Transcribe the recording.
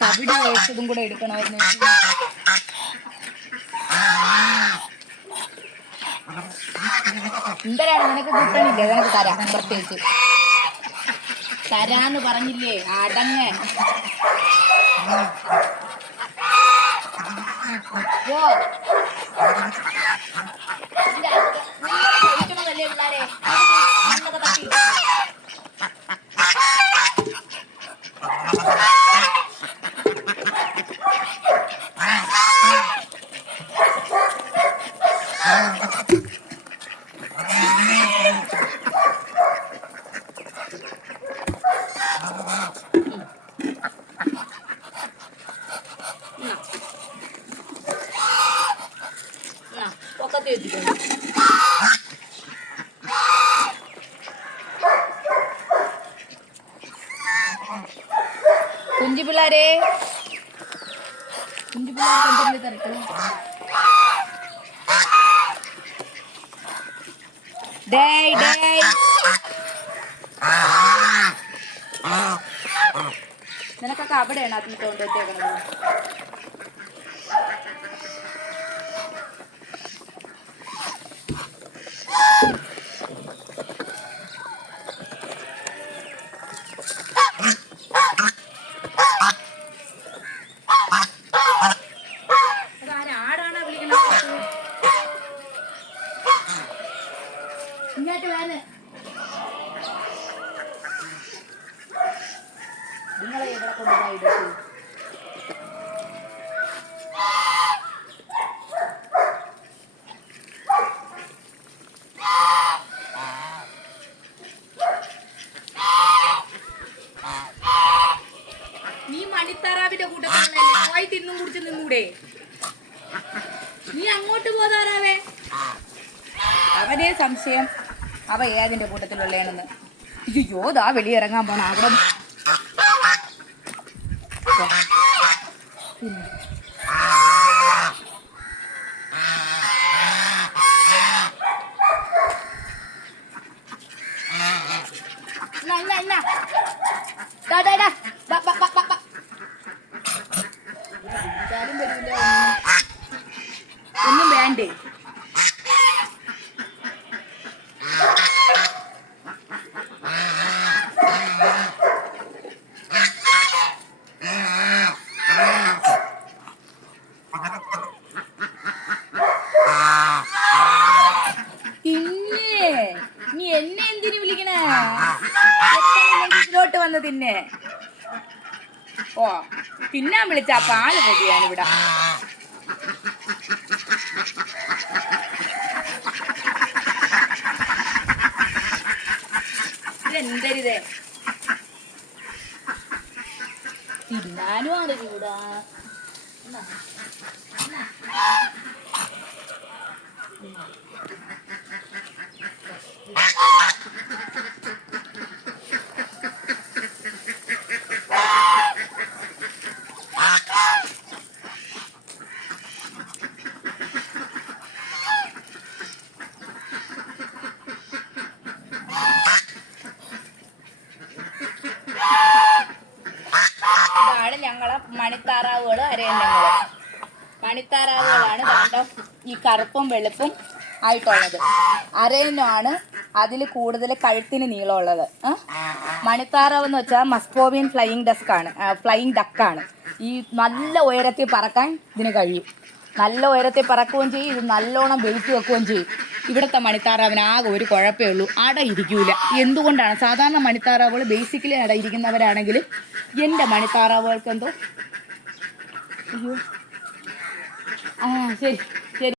തവിട് വേച്ചതും കൂടെ എടുക്കണമായിരുന്നു. എന്തരാണ് നിനക്ക് കിട്ടണില്ലേ? നിനക്ക് തരാം, പ്രത്യേകിച്ച് തരാന്ന് പറഞ്ഞില്ലേ, അടങ്ങ്. ല്ലേ പിള്ളാരെ തട്ടി പൊക്കത്തി വെച്ചിട്ടുണ്ട്. കുഞ്ചു പിള്ളാരെ, കുഞ്ചു പിള്ളേർക്ക് എന്തെങ്കിലും തരട്ടെ? ഡേയ് ഡേയ്, നിനക്കൊക്കെ അവിടെയാണ് അതിൽ കൊണ്ടുവച്ചേക്കണത്. ഇങ്ങോട്ട് വന്ന് നിങ്ങളെ എവിടെ കൊണ്ടുപോയിട്ട് നീ മണിത്താറാവിന്റെ കൂട്ടത്തിലല്ലേ പോയി തിന്നും കുടിച്ച് നിന്നൂടെ? നീ അങ്ങോട്ട് പോതാറാവേ. അവനെ സംശയം അവ ഏതിന്റെ കൂട്ടത്തിലുള്ളേണെന്ന്. അയ്യോ, ദാ വെളിയിറങ്ങാൻ പോണ അവിടെ. ഒന്നും വേണ്ടേ? നീ എന്നെ എന്തിനു വിളിക്കണേ? ഇതിലോട്ട് വന്ന് തിന്നെ. ഓ, തിന്നാൻ വിളിച്ചാ പാല് കൊതിയാനിവിടെ. ഇതെന്തരിതേ? തിന്നാനും അറിയൂടാ. ഞങ്ങളെ മണിത്താറാവുകൾ അരയന്നങ്ങള്. മണിത്താറാവുകളാണ് ദാണ്ടം ഈ കറുപ്പും വെളുപ്പും ആയിട്ടുള്ളത്. അരയന്നമാണ് അതിൽ കൂടുതൽ കഴുത്തിന് നീളമുള്ളത്. മണിത്താറാവ് എന്ന് വെച്ചാൽ മസ്കോവിയൻ ഫ്ലൈയിങ് ഡക്കാണ്. ഈ നല്ല ഉയരത്തിൽ പറക്കാൻ ഇതിന് കഴിയും. നല്ല ഉയരത്തിൽ പറക്കുകയും ചെയ്യും. ഇത് നല്ലോണം വെളുത്ത് വെക്കുകയും ചെയ്യും. ഇവിടുത്തെ മണിത്താറാവിന് ആകെ ഒരു കുഴപ്പമേ ഉള്ളൂ, അട ഇരിക്കൂല. എന്തുകൊണ്ടാണ്? സാധാരണ മണിത്താറാവുകൾ ബേസിക്കലി അട ഇരിക്കുന്നവരാണെങ്കിൽ എൻ്റെ മണിത്താറാവുകൾക്ക് എന്തോ, അയ്യോ, ആ ശരി ശരി.